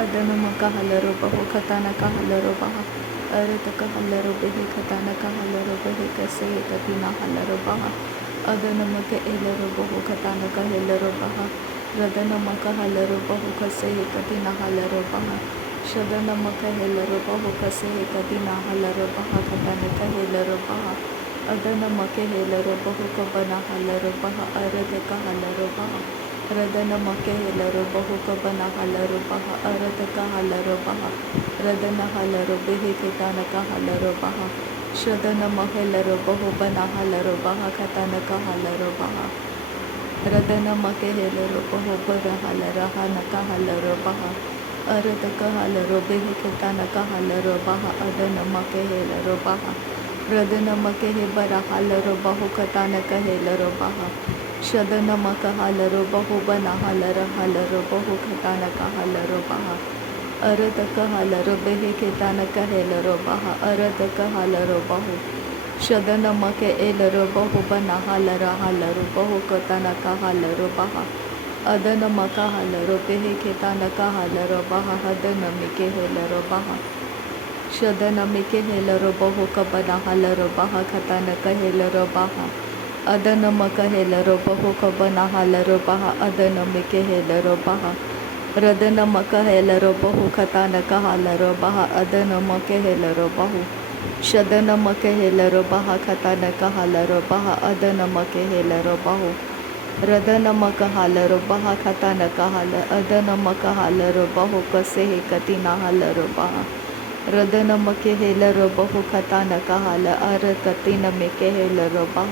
ಅದನ್ನು ಮಕ ಹಲರು ಬಹು ಕಥಾನಕ ಹಲರು ಬಹ ಅರತಕ ಹಲರು ಬೆಹಿ ಕಥಾನಕ ಹಲರು ಬೆಹಿ ಕಸೆ ಕಥಿನ ಹಲರು ಬಹ ಅದನ್ನು ಮಕ ಎಲ್ಲರು ಬಹು ಕಥಾನಕ ಎಲ್ಲರು ಬಹ ರದನ ಮಕ ಹಲರು ಬಹು ಕಸೆ ಕಥಿನ ಹಲರು ಬಹ ಶದನ ಮಕ ಎಲ್ಲರು ಬಹು ಕಸೆ ಕಥಿನ ಹಲರು ಬಹ ಕಥಾನಕ ಎಲ್ಲರು ಬಹ ಅದನ ಮಕೆ ಎಲ್ಲರು ಬಹು ಕಬನ ಹಲರು ಬಹ ಅರತಕ ಹಲರು ಬಹ ರದನ ಮಕೆ ಎಲ್ಲರು ಬಹು ಕಬನ ಹಲರು ಬಹ ಅರತಕ ಹಲರು ಬಹ ರದನ ಹಲರು ಬೆಹಿ ಕಿತಾನಕ ಹಲರು ಬಹ ಶದನ ಮಹೆಲ್ಲರು ಬಹು ಬನ ಹಲರು ಬಹ ಕತನಕ ಹಲರು ಬಹ ರದನ ಮಕೆ ಎಲ್ಲರು ಬಹು ಬರ ಹಲರ ಹನಕ ಹಲರು ಬಹ ಅರತಕ ಹಲರು ಬೆಹಿ ಕಿತಾನಕ ಹಲರು ಬಹ ಅದನ ಮಕೆ ಎಲ್ಲರು ಬಹ ರದನ ಮಕೆ ಬರ ಹಲರು ಬಹು ಕತಾನಕ ಹೇಲರು ಬಹ ಶದನ ಮಕ ಹಲರು ಬಹು ಬನ ಹಲರ ಹಲರು ಬಹು ಕತಾನಕ ಹಲರು ಬಹ ಅರತಕ ಹಲರು ಬೆಹಿ ಕಿತಾನಕ ಹೇಲರು ಬಹ ಅರತಕ ಹಲರು ಬಹು ಶದನ ಮಕೆ ಏಲರು ಬಹು ಬನ ಹಲರ ಹಲರು ಬಹು ಕತಾನಕ ಹಲರು ಬಹ ಅದನ ಮಕ ಹಲರು ಬೆಹಿ ಕಿತಾನಕ ಹಲರು ಬಹ ಹದನ ಮಿಕೆ ಹೇಲರು ಬಹ ಶದನ ಮಿಕೆ ಹೇಲರು ಬಹು ಕಬನ ಹಲರು ಬಹ ಕತಾನಕ ಹೇಲರು ಬಹ ಅದನ ಮಕ ಹೇಲರು ಬಹು ಕಬನ ಹಲರು ಬಹ ಅದನ ಮಿಕೆ ಹೇಲರು ಬಹ ರದನ ಮಕ ಹೇಲರು ಬಹು ಕತಾನಕ ಹಲರು ಬಹ ಅದನ ಮಕೆ ಹೇಲರು ಬಹು ಶದನ ಮಕೆ ಹೇಲರು ಬಹ ಕತಾನಕ ಹಲರು ಬಹ ಅದನ ಮಕೆ ಹೇಲರು ಬಹು ರದನ ಮಕ ಹಲರು ಬಹ ಕತಾನಕ ಹಲ ಅದನ ಮಕ ಹಲರು ಬಹು ಕಸೆ ಕತಿನ ಹಲರು ಬಹ ರದನ ಮಕೆ ಹೇಲರು ಬಹು ಕತಾನಕ ಹಲ ಅರ ಕತಿನ ಮಿಕೆ ಹೇಲರು ಬಹ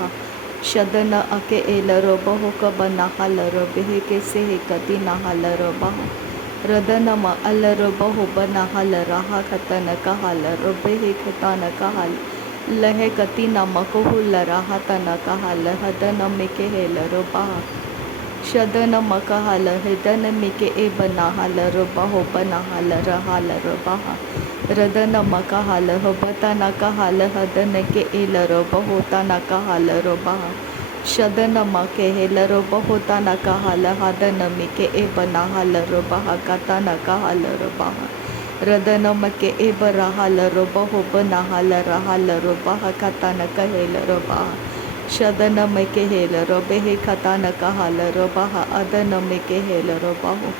ಶದನ ಅಕೆ ಏಲರು ಬಹು ಕಬನ ಹಲರು ಬೆಹಿಕೆ ಸಿಹಿ ಕತಿನ ಹಲರು ಬಹ ರದನ ಮ ಅಲ್ಲರು ಬಹು ಬನ ಹಲರ ಕತನಕ ಹಲರು ಬೆಹಿ ಕತಾನಕ ಹಲ ಲಹೆ ಕತಿನ ಮಕು ಹುಲ್ಲರ ಹತನಕ ಹಲ ಹದನ ಮಿಕೆ ಹೇಲರು ಬಹ ಶದನ ಮಕ ಹಲ ಹಿದನ ಮಿಕೆ ಎ ಬನ ಹಲರು ಬಹು ಬನ ಹಲರ ಹಲರು ಬಹ ರದನ ಮಕ ಹಲ ಹೊಬತನಕ ಹಲ ಹದನಕ್ಕೆ ಏಲರು ಬಹು ತನಕ ಹಲರು ಬಹ ಶದನ ಮಕೆ ಹೇಲರು ಬಹು ತನಕ ಹಲ ಹದನ ಮಿಕೆ ಎ ಬನ ಹಲರು ಬಹ ಕತನಕ ಹಲರು ಬಹ ರದನ ಮಕೆ ಎ ಬರ ಹಲರು ಬಹು ಬನ ಹಲರ ಹಲರು ಬಹ ಕತನಕ ಹೇಲರು ಬಹ ಶದನ ಮಿಕೆ ಹೇಲರು ಬೆಹಿ ಕತನಕ ಹಲರು ಬಹ ಅದನ ಮಿಕೆ ಹೇಲರು ಬಹು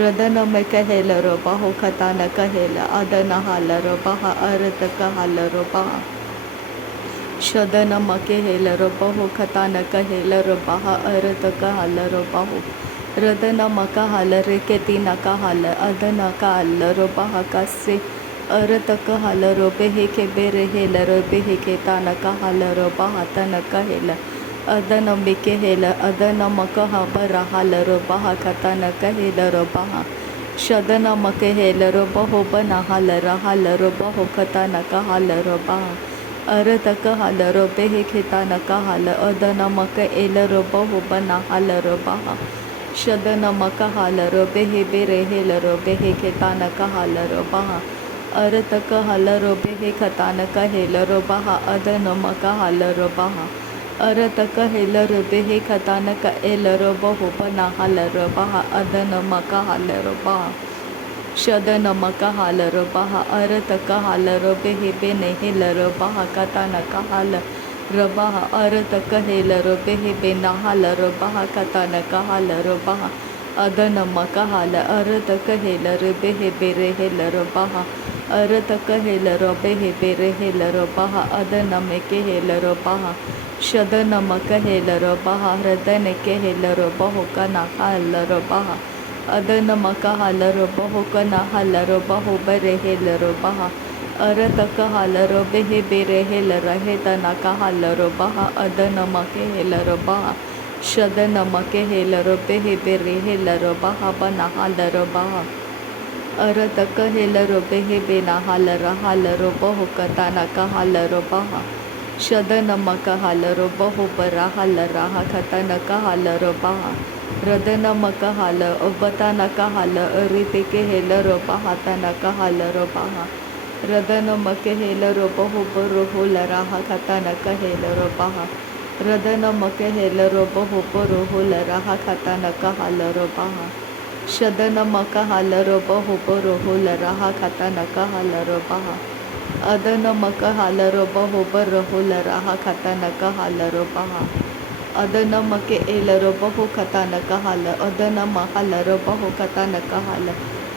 ರದನ ಮಿಕೆ ಹೇಲರು ಬಹು ಕತನಕ ಹೇಲ ಅದನ ಹಲರು ಬಹ ಅರತಕ ಹಲರು ಬಹ ಶದನ ಮಕೆ ಹೇಲರು ಬಹು ಕತಾನಕ ಹೇಲರು ಬಹ ಅರತಕ ಹಲರು ಬಹು ರದನ ಮಕ ಹಲರೆ ಕೆತಿನಕ ಹಲ ಅದನಕ ಹಲರು ಬಹ ಕಸ್ಸೆ ಅರತಕ ಹಲರು ಬೆಹಿಕೆ ಬೇರೆ ಹೇಲರು ಬೆಹಿಕೆ ತನಕ ಹಲರು ಬಹ ತನಕ ಹೇಲ ಅದನ ಮಿಕೆ ಹೇಲ ಅದನ ಮಕ ಹಬರ ಹಲರು ಬಹ ಕತನಕ ಹೇಲರು ಬಹ ಶದನ ಮಕೆ ಹೇಲರು ಬಹು ಬನ ಹಲರ ಹಲರು ಬಹು ಕತನಕ ಹಲರು ಬಹ ಅರತಕ ಹಲರು ಬೆಹಿ ಕಿತನಕ ಹಲ ಅದನ ಮಕ ಏಲರು ಬಹು ಬನ ಹಲರು ಬಹ ಶದನ ಮಕ ಹಲರು ಬೆಹಿ ಬೇರೆ ಹೇಲರು ಬೆಹಿ ಕಿತನಕ ಹಲರು ಬಹ ಅರತಕ ಹಲರು ಬೆಹಿ ಕತನಕ ಹೇಲರು ಬಹ ಅದನ ಮಕ ಹಲರು ಬಹ ಅರತಕ ಹೇಲರು ಬೆಹಿ ಕತನಕ ಏಲರು ಬಹು ಬನ ಹಲರು ಬಹ ಅದನ ಮಕ ಹಲರು ಬಹ ಶದನ ಮಕ ಹಲರು ಬಹ ಅರತಕ ಹಲರು ಬೆಹಿ ಬೆನೆ ಹೇಲರು ಬಹ ಕತನಕ ಹಲ ಬಹ ಅರತಕ ಹೇಲರು ಬೆಹಿ ಬೆನ ಹಲರು ಬಹ ಕತನಕ ಹಲರು ಬಹ ಅದನ ಮಕ ಹಲ ಅರತಕ ಹೇಲರು ಬೆಹಿ ಬೇರೆ ಹೇಲರು ಬಹ ಅರತಕ ಹೇಲರು ಬೆಹಿ ಬೇರೆ ಹೇಲರು ಬಹ ಅದನ ಮೆಕೆ ಹೇಲರು ಬಹ ಶದನ ಮಕ ಹೇಲರು ಬಹ ಹೃದಯಕ್ಕೆ ಹೇಲರು ಬಹು ಕನ ಹಲರು ಬಹ ಅದನ ಮಕ ಹಲರು ಬಹು ಕನ ಹಲರು ಬಹು ಬರೆ ಹೇಲರು ಬಹ ಅರತಕ ಹಲರು ಬೆಹಿ ಬೇರೆ ಹೇಲರ ಹೇತನಕ ಹಲರು ಬಹ ಅದನ ಮಕೆ ಹೇಲರು ಬಹ ಶದನ ಮಕೆ ಹೇಲರು ಬೆಹಿ ಬೇರೆ ಹೇಲರು ಬಹ ಬನ ಹಲರು ಬಹ ಅರತಕ ಹೇಲರು ಬೆಹಿ ಬೆನ ಹಲರ ಹಲರು ಬಹು ಕತನಕ ಹಲರು ಬಹ ಶದನ ಮಕ ಹಲರು ಬಹು ಬರ ಹಲರ ಕತನಕ ಹಲರು ಬಹ ರದನ ಮಕ ಹಲ ಒಬ್ಬತನಕ ಹಲ ಅರಿತಿಕೆ ಹೇಲರು ಬಹ ತನಕ ಹಲರು ಬಹ ರದನ ಮಕೆ ಹೇಲರು ಬಹು ಬರು ಹುಲರ ಕತನಕ ಹೇಲರು ಬಹ ರದನ ಮಕೆ ಹೇಲರು ಬಹು ಬರು ಹುಲರ ಕತನಕ ಹಲರು ಬಹ Shadana maka halaroba hoborohola raha katanaka halarobaha. Adana maka halaroba hoborohola raha katanaka halarobaha. Adana make elaroba ho katanaka hala. Adana mahalaroba ho katanaka hala.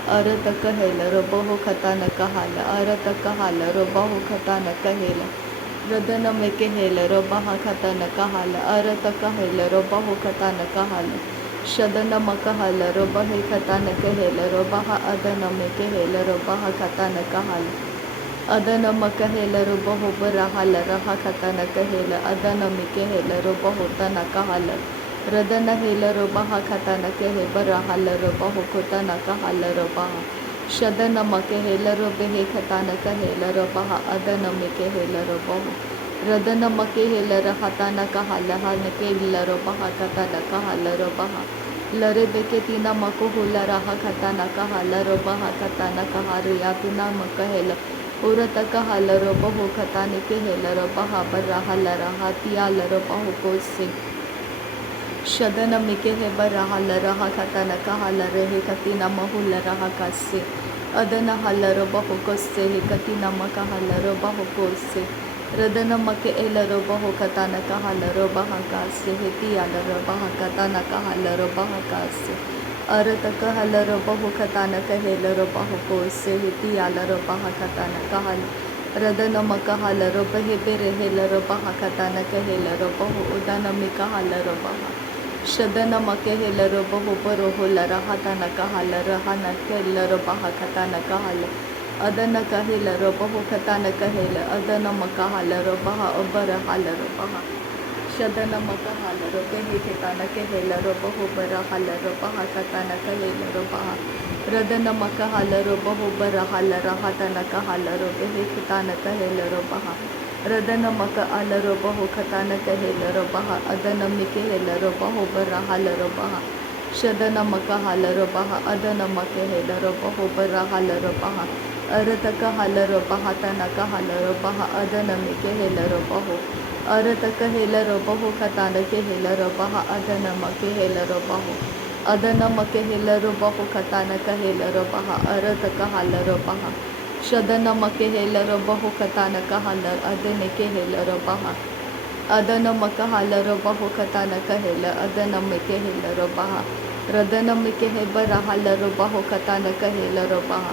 Arataka helaroba ho katanaka hala. Arataka halaroba ho katanaka hela. Radana make helaroba ha katanaka hala. Arataka helaroba ho katanaka hala. Shadana makahala roba he katana kahela roba ha adana meke hela roba ha katana kahala adana makahela roba ho barahala raha katana kahela adana meke hela roba ho tana kahala radana hela roba ha katana kehe barahala roba ho kotana kahala roba ha shadana makahela roba he katana kahela roba ha adana meke hela roba ho radana makehela rahatana kahala ha nekela roba ha katana kahala roba ha लरे बेके तीना मको होला रहा खताना कहा लरो बहा खताना कहा रिया तुना मकहेल उरत कहा लरो बहु खताने के हे लरो बहा पर रहा लरहा तिया लरो बहु को से शदन मिके हे बर रहा लरहा खताना कहा लरे हे कतीना महु लरहा कसे अदन हलरो बहु को से हे कतीना मकहा लरो बहु को से रदन मके एलरो बहु कताना कहा लरो बहा कासे हे तिया लरो बहा कताना कहा लरो बहा कासे अरत कहा लरो बहु कताना कहे लरो बहु को से हे तिया लरो बहा कताना कहा रदन मकहा लरो बहे बेरे हे लरो बहा कताना कहे लरो बहु उदन में कहा लरो बहा शदन मके हे लरो बहु परो हो लरहा तना कहा लरहा न के लरो बहा कताना कहा ಅದನ್ನ ಕಹಿಲರೋ ಬಹು ಕತಾನ ಕಹಿಲ ಅದನ್ನ ಮಕಹಾಲರೋ ಬಹ ಒಬ್ಬರ ಹಾಲರೋ ಬಹ ಶದನ ಮಕಹಾಲರೋ ಬೆಹಿ ಕೆತಾನ ಕೆಹಿಲರೋ ಬಹು ಬರ ಹಾಲರೋ ಬಹ ಕತಾನ ಕಹಿಲರೋ ಬಹ ರದನ ಮಕಹಾಲರೋ ಬಹು ಬರ ಹಾಲರ ಹತನ ಕಹಾಲರೋ ಬೆಹಿ ಕೆತಾನ ಕಹಿಲರೋ ಬಹ ರದನ ಮಕ ಅಲರೋ ಬಹು ಕತಾನ ಕಹಿಲರೋ ಬಹ ಅದನ್ನ ಮಿಕೆ ಹೆಲರೋ ಬಹು ಬರ ಹಾಲರೋ ಬಹ ಶದನ ಮಕಹಾಲರೋ ಬಹ ಅದನ್ನ ಮಕೆ ಹೆಲರೋ ಬಹು ಬರ ಹಾಲರೋ ಬಹ ಅರತಕ ಹಲರೋ ಬಹ ತನಕ ಹಲರೋ ಬಹ ಅದನ ಮಿಕೆ ಹೆಲರೋ ಬಹು ಅರತಕ ಹೆಲರೋ ಬಹು ಕತಾನಕ್ಕೆ ಹೆಲರೋ ಬಹ ಅದನ ಮಕೆ ಹೆಲರೋ ಬಹು ಅದನ ಮಕೆ ಹೆಲರೋ ಬಹು ಕತಾನಕ ಹೆಲರೋ ಬಹ ಅರತಕ ಹಲರೋ ಬಹ ಶದನ ಮಕೆ ಹೆಲರೋ ಬಹು ಕತಾನಕ ಹಲ ಅದನಕ್ಕೆ ಹೆಲರೋ ಬಹ ಅದನ ಮಕ ಹಲರೋ ಬಹು ಕತಾನಕ ಹೆಲ ಅದನ ಮಿಕೆ ಹೆಲರೋ ಬಹ ರದನ ಮಿಕೆ ಹೆಬರ ಹಲರೋ ಬಹು ಕತಾನಕ ಹೆಲರೋ ಬಹ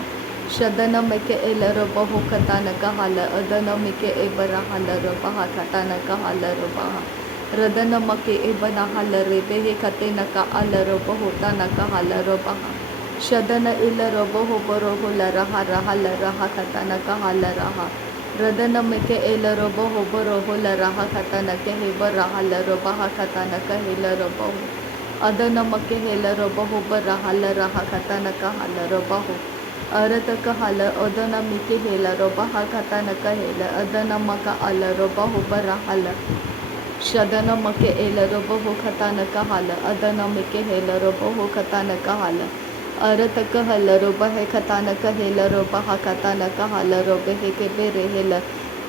ಶದನ ಮಿಕೆ ಎಲರೋ ಬಹು ಕತಾನಕ ಹಲ ಅದನ ಮಿಕೆ ಎಬರ ಹಲರೋ ಬಹ ಕತಾನಕ ಹಲರೋ ಬಹ ರದನ ಮಕೆ ಎಬನ ಹಲರೆ ಬೆಹೆ ಕತೆನಕ ಅಲರೋ ಬಹು ತನಕ ಹಲರೋ ಬಹ ಶದನ ಇಲರೋ ಬಹು ಬರೋ ಹುಲರ ಹರ ಹಲರ ಹ ಕತನಕ ಹಲರಹ ರದನ ಮಿಕೆ ಎಲರೋ ಬಹು ಬರೋ ಹುಲರ ಹ ಕತನಕೆ ಹೆಬರ ಹಲರೋ ಬಹ ಕತನಕ ಹೆಲರೋ ಬಹು ಅದನ ಮಕೆ ಹೆಲರೋ ಬಹು ಬರ ಹಲರ ಹ ಕತನಕ ಹಲರೋ ಬಹು ಅರತಕ ಹಲ ಅದನ ಮಿಕೆ ಹೆಲರೋ ಬಹ ಕತನಕ ಹೆಲ ಅದನ ಮಕ ಅಲರೋ ಬಹು ಬರ ಹಲ ಶದನ ಮಕೆ ಎಲರೋ ಬಹು ಕತನಕ ಹಲ ಅದನ ಮಿಕೆ ಹೆಲರೋ ಬಹು ಕತನಕ ಹಲ ಅರತಕ ಹಲರೋ ಬಹೆ ಕತನಕ ಹೆಲರೋ ಬಹ ಕತನಕ ಹಲರೋ ಬೆಹೆ ಕೆ ಬೆರೆ ಹೆಲ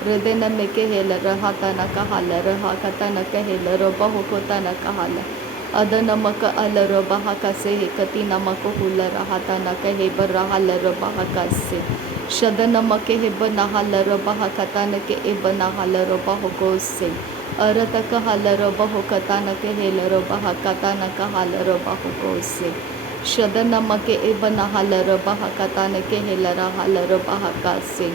ಹೃದಯನ ಮಿಕೆ ಹೆಲರ ಹತನಕ ಹಲರ ಹ ಕತನಕ ಹೆಲರೋ ಬಹು ಕೊತನಕ ಹಲ ಅದನ ಮಕ ಅಲರೋ ಬಹ ಕಸೆ ಹೆ ಕತಿ ನಮಕ ಹುಲರ ಹತನಕ ಹೆಬರ ಹಲರೋ ಬಹ ಕಸೆ ಶದನ ಮಕೆ ಹೆಬನ ಹಲರೋ ಬಹ ಕತನಕೆ ಎಬನ ಹಲರೋ ಬಹು ಕೋಸೆ ಅರತಕ ಹಲರೋ ಬಹು ಕತನಕೆ ಹೆಲರೋ ಬಹ ಕತನಕ ಹಲರೋ ಬಹು ಕೋಸೆ ಶದನ ಮಕೆ ಎಬನ ಹಲರೋ ಬಹ ಕತನಕೆ ಹೆಲರ ಹಲರೋ ಬಹ ಕಸೆ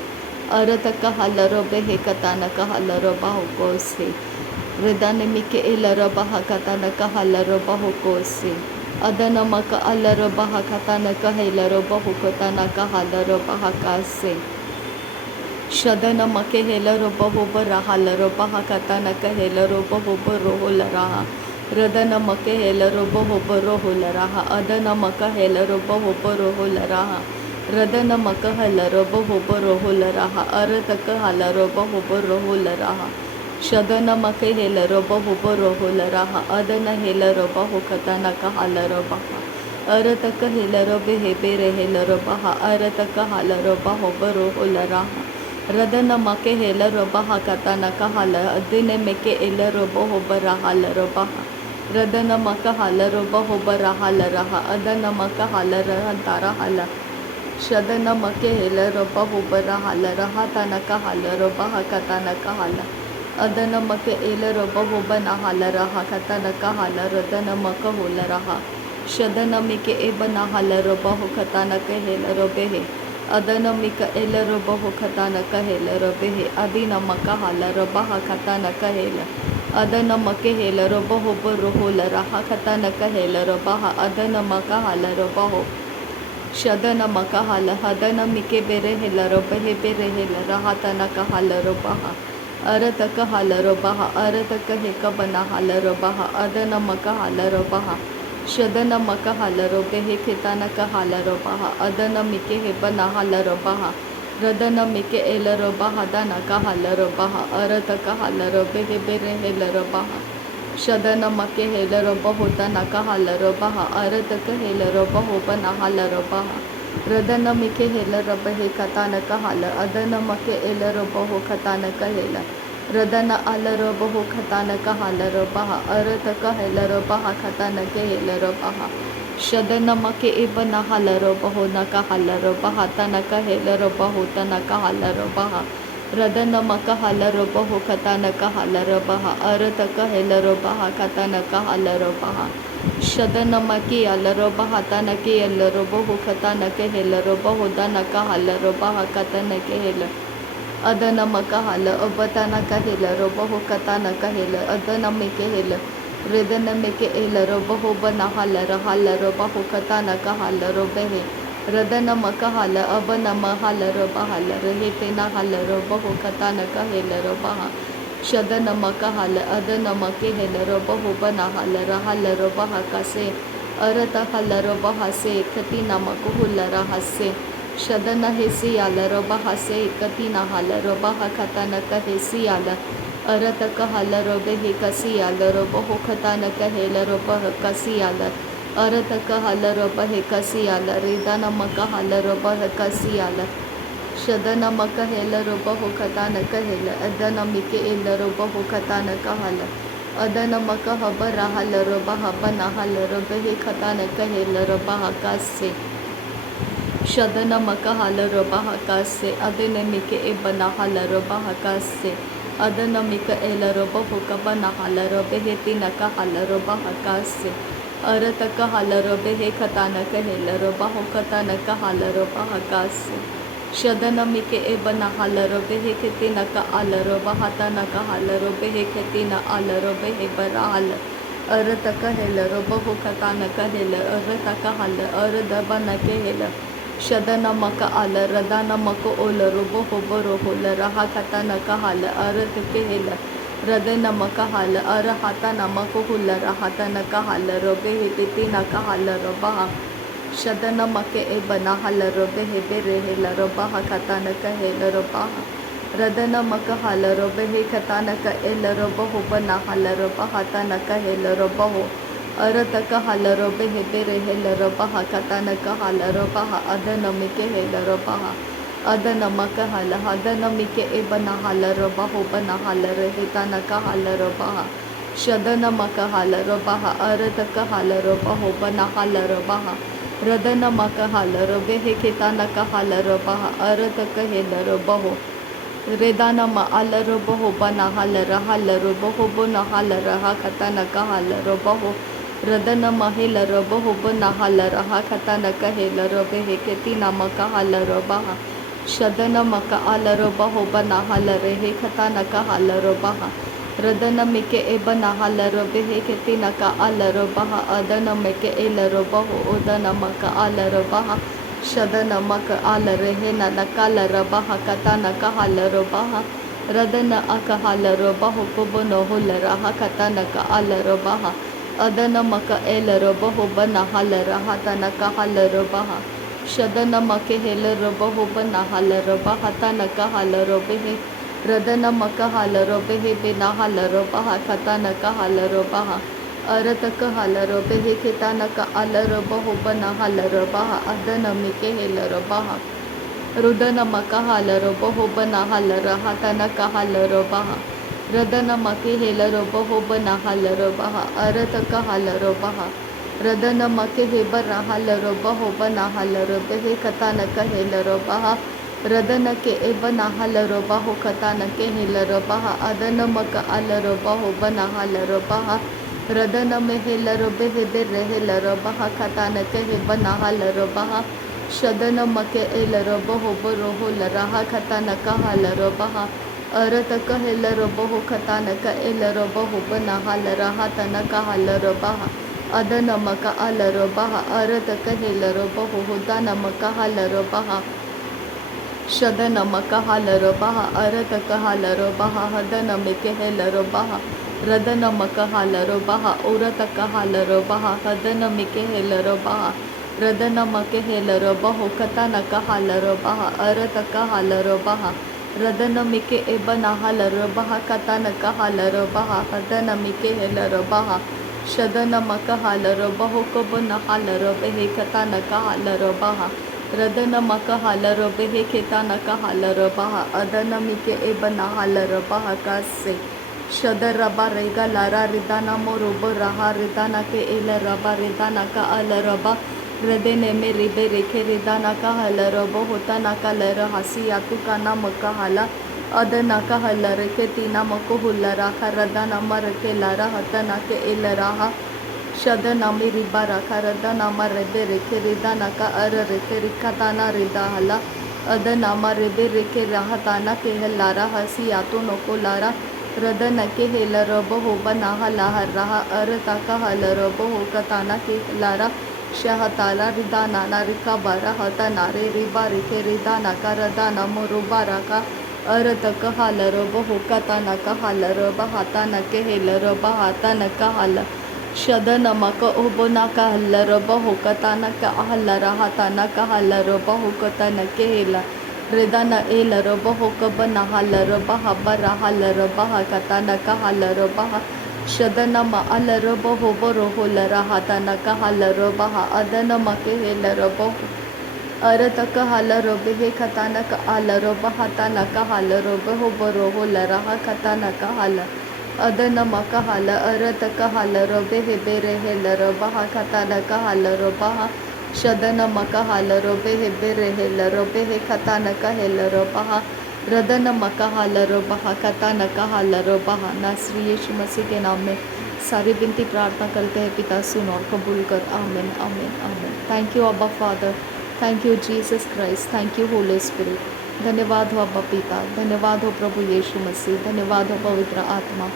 ಅರತಕ ಹಲರೋ ಬೆಹೆ ಕತನಕ ಹಲರೋ ಬಹು ಕೋಸೆ ಹೃದಯ ಮಿಕೆ ಎಲರೋ ಬಹ ಕತನಕ ಹಲರೋ ಬಹು ಕೋಸೆ ಅದನ ಮಕ ಅಲರೋ ಬಹ ಕತನಕ ಹೆಲರೋ ಬಹು ಕತನಕ ಹಲರೋ ಬಹ ಕಸೆ ಶದನ ಮಕೆ ಹೆಲರೋ ಬಹು ಬರ ಹಲರೋ ಬಹ ಕತನಕ ಹೆಲರೋ ಬಹು ಬರೋ ಹುಲರಹ ರದನ ಮಕೆ ಹೆಲರೋ ಬಹು ಬರೋ ಹುಲರಹ ಅದನ ಮಕ ಹೆಲರೋ ಬಹು ಬರೋ ಹುಲರಹ ರದನ ಮಕ ಹಲರೋ ಬಹು ಬರೋ ಹುಲರಹ ಅರತಕ ಹಲರೋ ಬಹು ಬರೋ ಹುಲರಹ ಶದನ ಮಕೆ ಹೆಲರೋ ಬಹು ಬರೋ ಹುಲರಹ ಅದನ ಹೆಲರೋ ಬಹು ಕತನಕ ಹಲರೋ ಬಹ ಅರತಕ ಹೆಲರೋ ಬೆಹೆ ಬೇರೆ ಹೆಲರೋ ಬಹ ಅರತಕ ಹಲರೋ ಬಹು ಬರೋ ಹುಲರಹ ರದನ ಮಕೆ ಹೆಲರೋ ಬಹ ಕತನಕ ಹಲ ಅದನೆ ಮೆಕೆ ಎಲರೋ ಬಹು ಬರ ಹಲರೋ ಬಹ Radana maka halaro baho barahala raha adana maka halara antara hala Shadana make helaro baho barahala raha tanaka halaro baha katanaka hala Adana make elaro baho banahala raha katanaka hala radana maka hola raha Shadana mike ebana halaro baho katanaka helaro behe Adana mika elaro baho katanaka helaro behe adina maka halaro baha katanaka hela Adana make helaro baho borohola raha katanaka helaro baha adana maka halaro baho Shadana maka hala hadana mike bere helaro behe bere helara hatanaka halaro baha Arataka halaro baha arataka heka bana halaro baha adana maka halaro baha Shadana maka halaro behe ketanaka halaro baha adana mike hebana halaro baha Radana mike elaro baha danaka halaro baha arataka halaro behe bere helaro baha Shadana make helaro baho tanaka halaro baha arataka helaro baho bana halaro baha Radana mike helaro behe katanaka hala adana make elaro baho katanaka hela Radana alaro baho katanaka halaro baha arataka helaro baha katanaka helaro baha Shadana make ibana halaro baho naka halaro baha tanaka helaro baho tanaka halaro baha Radana maka halaro baho katanaka halaro baha arataka helaro baha katanaka halaro baha Shadana maki alaro baha tanake elaro baho katanaka helaro baho danaka halaro baha katanaka hela Adana maka hala abatanaka helaro baho katanaka hela adana meke hela Redana meke elaro baho bana halaro baho katanaka halaro behe Radana maka hala abana mahalaro bahala rehetena halaro baho katanaka helaro baha Shadana maka hala adana make helaro baho bana halaro baha kase Arata halaro baha se katina makuhulara hase Shadana hesi alaro baha se katina halaro baha katanaka hesi ala Arataka halaro behe kasi alaro baho katanaka helaro baha kasi ala Arataka halaro bahe kasi ala redana maka halaro baha kasi ala Shadana maka helaro baho katanaka hela adana mike elaro baho katanaka hala Adana maka habara halaro baha bana halaro behe katanaka helaro baha kasi Shadana maka halaro baha kasi adana mike ebana halaro baha kasi Adana mika elaro baho kabana halaro behe tinaka halaro baha kasi Arataka halaro behe katanaka helaro baho katanaka halaro baha kasi Shadana mike ebana halaro behe ketinaka alaro baha tanaka halaro behe ketina alaro behe barala Arataka helaro baho katanaka hela arataka hala aradabana ke hela Shadana maka ala radana maka olaro baho boro hola raha katanaka hala aratake hela Radana maka hala arahatana maka hula rahatanaka halaro behe ketinaka halaro baha Shadana make ebana halaro behe bere helaro baha katanaka helaro baha Radana maka halaro behe katanaka elaro baho bana halaro baha tanaka helaro baho Arataka halaro behe bere helaro baha katanaka halaro baha adana mike helaro baha Adana maka hala adana mike ebana halaro baho bana halaro hitanaka halaro baha Shadana maka halaro baha arataka halaro baho bana halaro baha Radana maka halaro behe ketanaka halaro baha arataka helaro baho Redana ma alaro baho bana halaro baho bona halara hakatanaka halaro baho Radana ma helaro baho bana halara hakatanaka helaro behe ketina maka halaro baha Shadana maka alaro baho bana halare he katanaka halaro baha Radana meke ebana halaro behe ketinaka alaro baha adana meke elaro baho odana maka alaro baha Shadana maka alare he na nakalara baha katanaka halaro baha Radana aka halaro baho kobono holara hakatanaka alaro baha Adana maka elaro baho bana halara hatanaka halaro baha Shadana make helaro baho bana halaro baha tanaka halaro behe Radana maka halaro behe bina halaro baha katanaka halaro baha Arataka halaro behe ketanaka alaro baho bana halaro baha adana mike helaro baha Rudana maka halaro baho bana halara hatanaka halaro baha रदनम के हेलरो बहो बना हलरो बहा अरत का हलरो बहा रदनम के हेबर हलरो बहो बना हलरो बहे कतान का हेलरो बहा रदन के एबना हलरो बहो कतान के हेलरो बहा अदनम का अलरो बहो बना हलरो बहा रदन में हेलरो बेहे बेरे हेलरो बहा कतान के हेबना हलरो बहा शदनम के एलरो बहो बरो हो लरहा कतान का हलरो बहा अरत का हेलरो बहो कतान का एलरो बहो बना हलरहा तन का हलरो बहा अदनम का अलरो बहा अरत का हेलरो बहो हुदानम का हलरो बहा शदनम का हलरो बहा अरत का हलरो बहा हदनम के हेलरो बहा रदनम का हलरो बहा औरत का हलरो बहा हदनम के हेलरो बहा रदनम के हेलरो बहो कतान का हलरो बहा अरत का हलरो बहा रदनम के एबना हलरो बहा कतान का हलरो बहा हदनम के हेलरो बहा शदनम का हलरो बहो कबन हलरो बहे कतान का हलरो बहा रदनम का हलरो बेहे केतान का हलरो बहा अदनम के एबना हलरो बहा कासे शदर रबा रेगा लारा रिदाना मोरोब रहा रिदाना के एल रबा रिदाना का अल रबा रदेने में रिबे रेखे रिदाना का हलरो होता ना का लर हसी यातु का नाम का हाला अदना का हलर के तीना मको हुल्लरा खा रदाना मर के लारा हतना के एल रहा शदना में रिबा रखा रदाना मर रेबे रेखे रिदाना का अर रेखे रिखाताना रिदा हला अदना मर रेबे रेखे राहताना के हल्लारा हसी यातु नको लारा रदन के हेलरो बहो बना हला हर रहा अरता का हलरो बहो कताना के लारा शहताला रिदाना ना रिका बारा हता नारे रिबा रिखे रिदाना का रदाना मोरुबारा का अरत का हलरो बहो कताना का हलरो बहाता न के हेलरो बहाता न का हल शदन मक ओबना का हलरो बहो कताना का हलरा हता न का हलरो बहो कतान के हेला रेदाना एलरो बहो कबना हलरो बहा बरा हलरो बहा कताना का हलरो बहा शदनम अलरो बहो बरो होलरा हताना का हलरो बहा अदनम के हेलरो बहो अरत का हलरो बेहे कताना का अलरो बहा ताना का हलरो बहो बरो होलरा कताना का हल अदनम का हल अरत का हलरो बेहे बेरे हेलरो बहा कताना का हलरो बहा शदनम का हलरो बेहे बेरे हेलरो बेहे कतान का हेलरो बहा रदनम का हलरो बहा कतान का हलरो बहा नासरी यीशु मसीह के नाम में सारी विनती प्रार्थना करते हैं पिता, सुन और कबूल कर। आमीन आमीन आमीन। थैंक यू अब्बा father, thank you Jesus Christ, thank you Holi स्पिरिट। धन्यवाद हो अब्बा पिता, धन्यवाद हो प्रभु यीशु मसीह, धन्यवाद हो पवित्र आत्मा।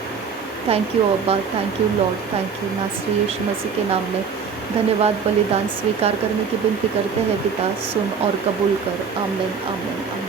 थैंक यू अब्बा, thank you Lord, thank you नासरी यीशु मसीह के नाम में। धन्यवाद। बलिदान स्वीकार करने की विनती करते हैं पिता, सुन और कबूल कर। आमीन आमीन आमीन।